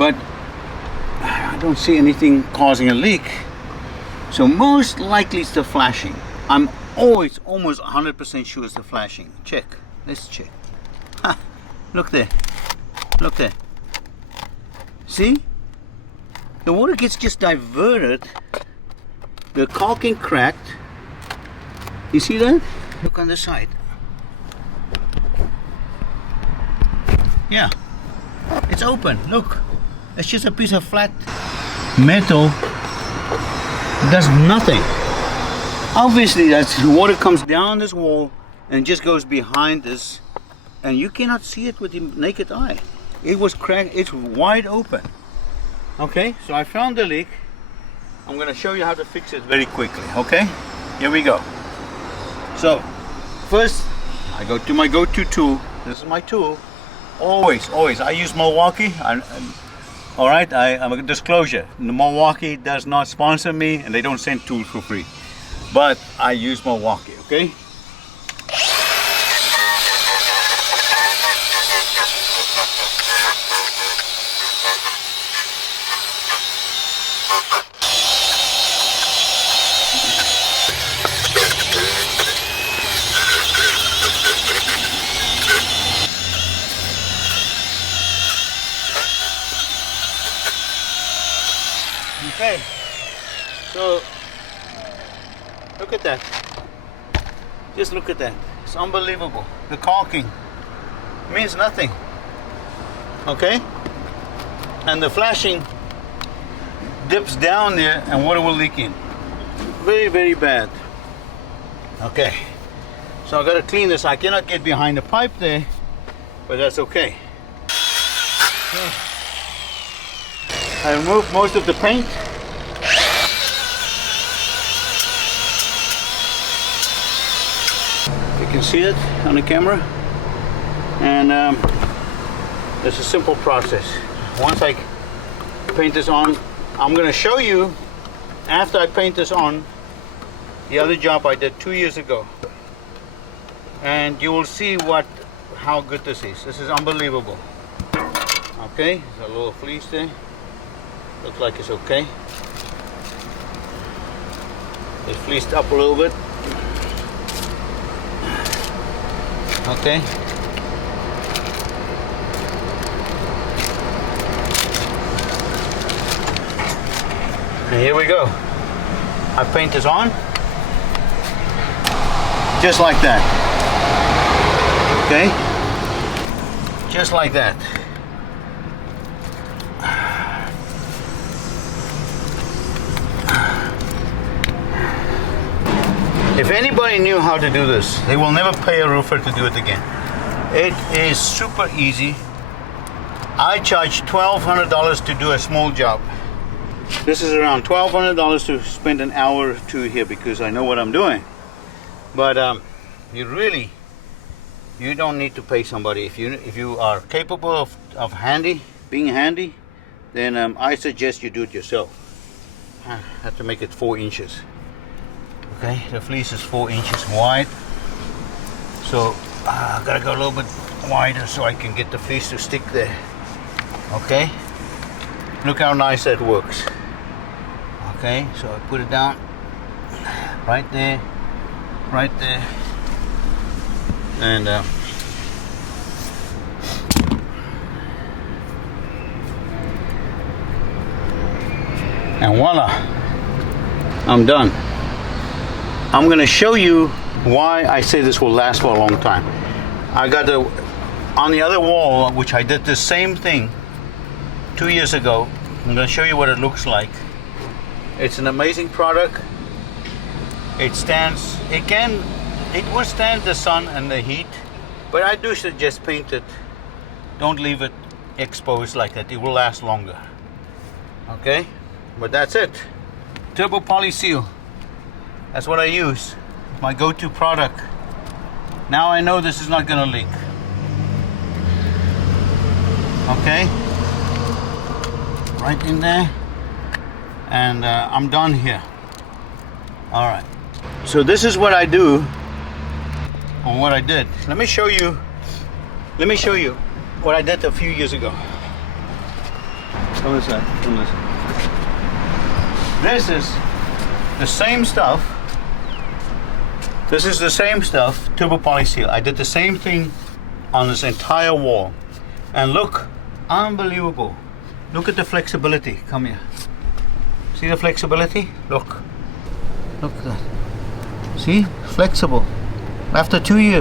but I don't see anything causing a leak. So most likely it's the flashing. I'm always almost 100% sure it's the flashing. Check. Let's check. Ha, look there. Look there. See? The water gets just diverted. The caulking cracked. You see that? Look on the side. Yeah. It's open. Look. It's just a piece of flat metal. It does nothing. Obviously, that's the water comes down this wall and just goes behind this, and you cannot see it with the naked eye. It was cracked. It's wide open. Okay, so I found the leak. I'm going to show you how to fix it very quickly. Okay, here we go. So first, I go to my go-to tool. This is my tool. Always. I use Milwaukee. All right, I'm a disclosure. Milwaukee does not sponsor me, and they don't send tools for free. But I use Milwaukee, okay? Okay, so look at that. Just look at that. It's unbelievable. The caulking means nothing. Okay? And the flashing dips down there and water will leak in. Very, very bad. Okay. So I gotta clean this. I cannot get behind the pipe there, but that's okay. I removed most of the paint. You can see it on the camera, and it's a simple process. Once I paint this on, I'm going to show you after I paint this on the other job I did 2 years ago, and you will see how good this is. This is unbelievable. Okay, there's a little fleece there. Looks like it's okay. It fleeced up a little bit. Okay. And here we go. I paint this on. Just like that. Okay? Just like that. If anybody knew how to do this, they will never pay a roofer to do it again. It is super easy. I charge $1,200 to do a small job. This is around $1,200 to spend an hour or two here because I know what I'm doing. But you don't need to pay somebody. If you are capable of being handy, then I suggest you do it yourself. I have to make it 4 inches. Okay, the fleece is 4 inches wide, so I gotta go a little bit wider so I can get the fleece to stick there. Okay, look how nice that works. Okay, so I put it down right there, and voila, I'm done. I'm going to show you why I say this will last for a long time. I got on the other wall, which I did the same thing 2 years ago. I'm going to show you what it looks like. It's an amazing product. It withstands the sun and the heat, but I do suggest paint it. Don't leave it exposed like that. It will last longer. Okay, but that's it. Turbo Poly Seal. That's what I use. My go-to product. Now I know this is not going to leak. Okay. Right in there. And I'm done here. All right. So this is what I do, or what I did. Let me show you what I did a few years ago. Come this side. Come this. This is the same stuff. This is the same stuff, turbo poly seal. I did the same thing on this entire wall. And look, unbelievable. Look at the flexibility. Come here. See the flexibility? Look. Look at that. See? Flexible. After 2 years.